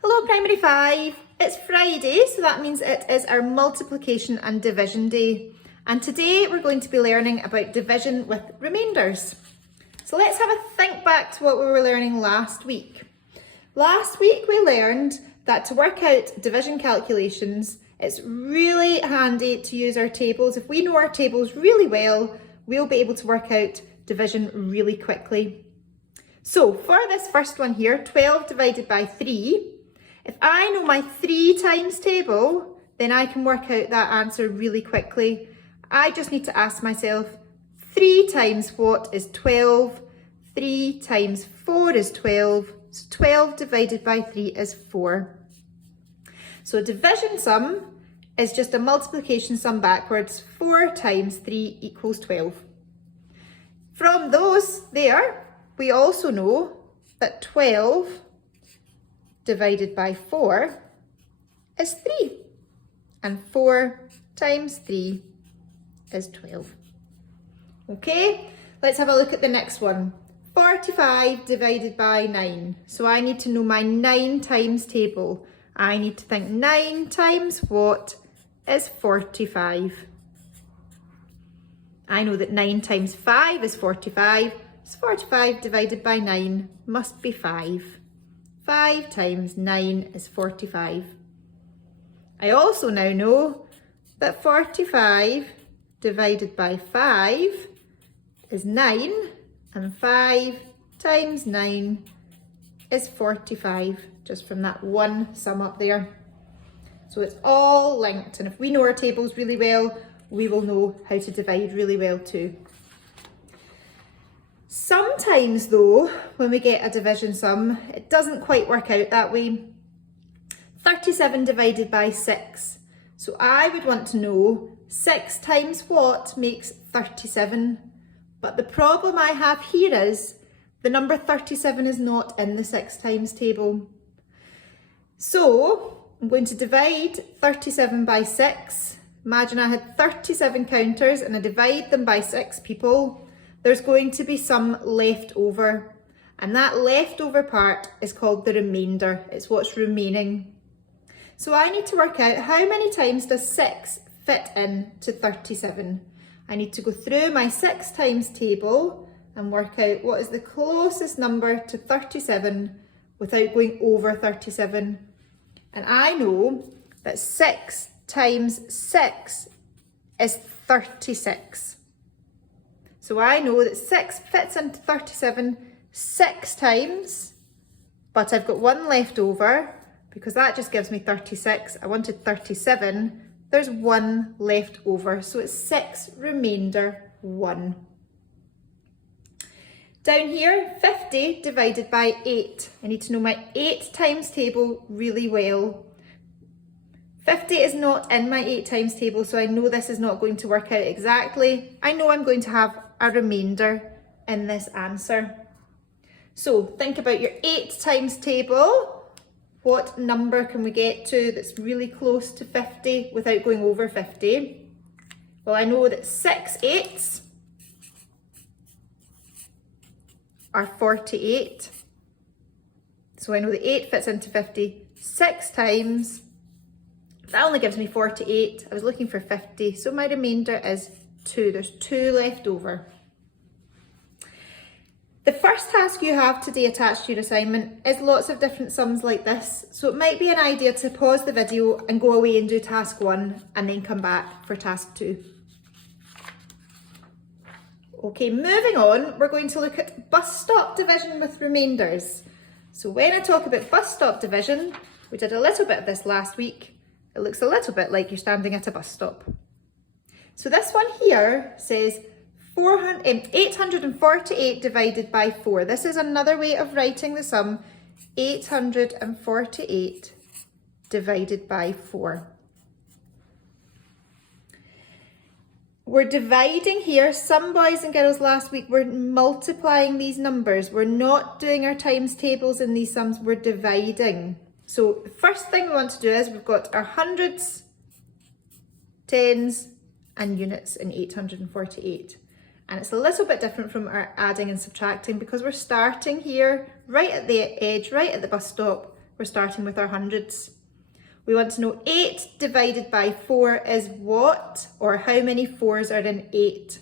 Hello Primary 5, it's Friday, so that means it is our multiplication and division day. And today we're going to be learning about division with remainders. So let's have a think back to what we were learning last week. Last week we learned that to work out division calculations, it's really handy to use our tables. If we know our tables really well, we'll be able to work out division really quickly. So for this first one here, 12 divided by 3, if I know my 3 times table, then I can work out that answer really quickly. I just need to ask myself, 3 times what is 12? 3 times 4 is 12, so 12 divided by 3 is 4. So a division sum is just a multiplication sum backwards. 4 times 3 equals 12. From those there, we also know that 12 divided by 4 is 3. And 4 times 3 is 12. Okay, let's have a look at the next one. 45 divided by 9. So I need to know my 9 times table. I need to think 9 times what is 45. I know that 9 times 5 is 45. So 45 divided by 9 must be 5. 5 times 9 is 45. I also now know that 45 divided by 5 is 9, and 5 times 9 is 45, just from that one sum up there. So it's all linked, and if we know our tables really well, we will know how to divide really well too. Sometimes though, when we get a division sum, it doesn't quite work out that way. 37 divided by 6. So I would want to know 6 times what makes 37. But the problem I have here is the number 37 is not in the 6 times table. So I'm going to divide 37 by 6. Imagine I had 37 counters and I divide them by 6 people. There's going to be some left over, and that leftover part is called the remainder. It's what's remaining. So I need to work out how many times does 6 fit in to 37. I need to go through my 6 times table and work out what is the closest number to 37 without going over 37. And I know that 6 times 6 is 36. So I know that 6 fits into 37 6 times, but I've got 1 left over because that just gives me 36. I wanted 37. There's 1 left over, so it's 6 remainder 1. Down here, 50 divided by 8. I need to know my 8 times table really well. 50 is not in my 8 times table, so I know this is not going to work out exactly. I know I'm going to have a remainder in this answer. So think about your 8 times table. What number can we get to that's really close to 50 without going over 50? Well, I know that 6 8s are 48. So I know that 8 fits into 50 6 times. That only gives me 48. I was looking for 50, so my remainder is 2. There's 2 left over. The first task you have today attached to your assignment is lots of different sums like this, so it might be an idea to pause the video and go away and do task 1 and then come back for task 2. Okay, moving on, we're going to look at bus stop division with remainders. So when I talk about bus stop division, we did a little bit of this last week. It looks a little bit like you're standing at a bus stop. So this one here says 848 divided by 4. This is another way of writing the sum 848 divided by 4. We're dividing here. Some boys and girls last week were multiplying these numbers. We're not doing our times tables in these sums, we're dividing. So the first thing we want to do is we've got our hundreds, tens and units in 848. And it's a little bit different from our adding and subtracting because we're starting here right at the edge, right at the bus stop, we're starting with our hundreds. We want to know 8 divided by 4 is what, or how many 4s are in 8.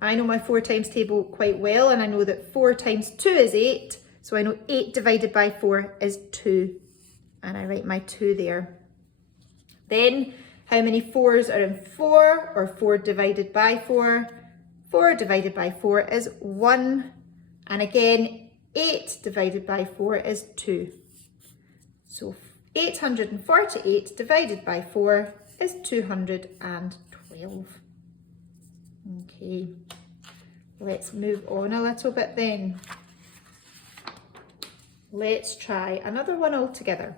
I know my 4 times table quite well, and I know that 4 times 2 is 8, so I know 8 divided by 4 is 2, and I write my 2 there. Then, how many 4s are in 4, or 4 divided by 4? 4 divided by 4 is 1, and again, 8 divided by 4 is 2. So 848 divided by 4 is 212. Okay, let's move on a little bit then. Let's try another one altogether.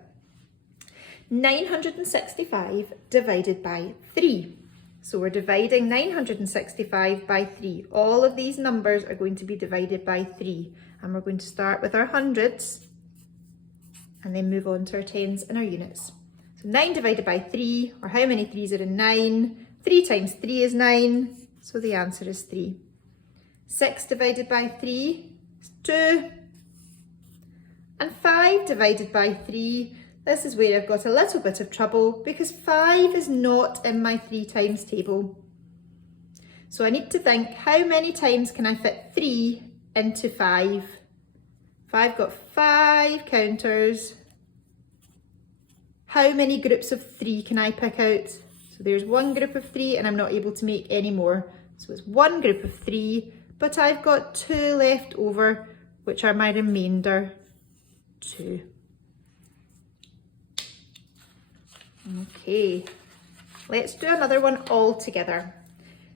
965 divided by 3. So we're dividing 965 by 3. All of these numbers are going to be divided by 3. And we're going to start with our hundreds and then move on to our tens and our units. So 9 divided by 3, or how many 3s are in 9? 3 times 3 is 9, so the answer is 3. 6 divided by 3 is 2. And 5 divided by 3, this is where I've got a little bit of trouble because 5 is not in my 3 times table. So I need to think, how many times can I fit 3 into 5? If I've got 5 counters, how many groups of 3 can I pick out? So there's one group of 3 and I'm not able to make any more. So it's one group of 3, but I've got 2 left over, which are my remainder 2. Okay, let's do another one all together.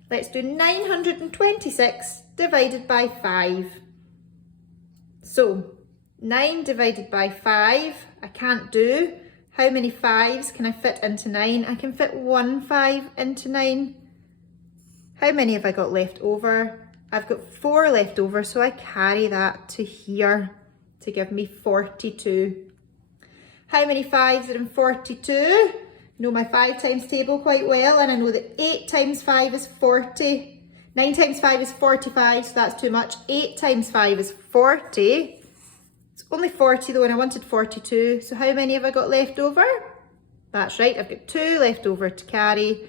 Let's do 926 divided by 5. So 9 divided by 5, I can't do. How many 5s can I fit into 9? I can fit 1 5 into 9. How many have I got left over? I've got 4 left over, so I carry that to here to give me 42. How many 5s are in 42? I know my 5 times table quite well, and I know that 8 times 5 is 40. 9 times 5 is 45, so that's too much. 8 times 5 is 40. It's only 40 though, and I wanted 42. So how many have I got left over? That's right, I've got 2 left over to carry.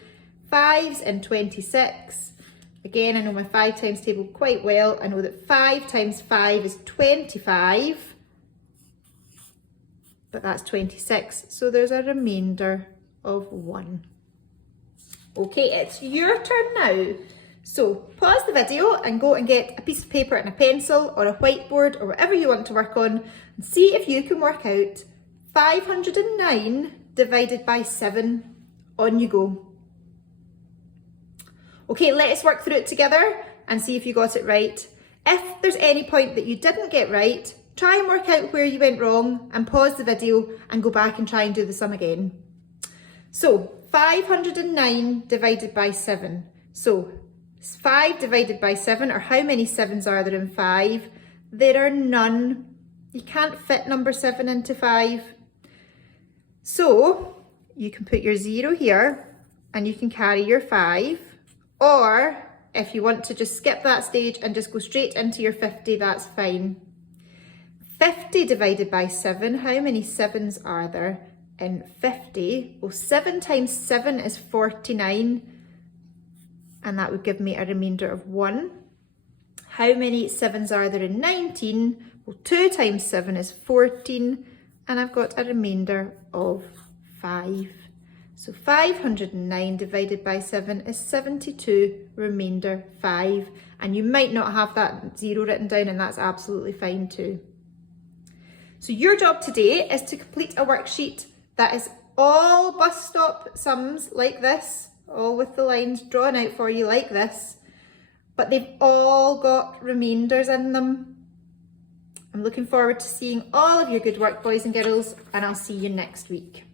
5's in 26. Again, I know my 5 times table quite well. I know that 5 times 5 is 25. But that's 26, so there's a remainder of 1. Okay, it's your turn now. So pause the video and go and get a piece of paper and a pencil or a whiteboard or whatever you want to work on and see if you can work out 509 divided by 7. On you go. Okay, let's work through it together and see if you got it right. If there's any point that you didn't get right, try and work out where you went wrong and pause the video and go back and try and do the sum again. So 509 divided by 7. So 5 divided by 7, or how many 7s are there in 5? There are none. You can't fit number 7 into 5. So you can put your 0 here and you can carry your 5. Or if you want to just skip that stage and just go straight into your 50, that's fine. 50 divided by 7, how many 7s are there in 50? Well, 7 times 7 is 49, and that would give me a remainder of 1. How many 7s are there in 19? Well, 2 times 7 is 14, and I've got a remainder of 5. So 509 divided by 7 is 72, remainder 5. And you might not have that 0 written down, and that's absolutely fine too. So your job today is to complete a worksheet that is all bus stop sums like this, all with the lines drawn out for you like this, but they've all got remainders in them. I'm looking forward to seeing all of your good work, boys and girls, and I'll see you next week.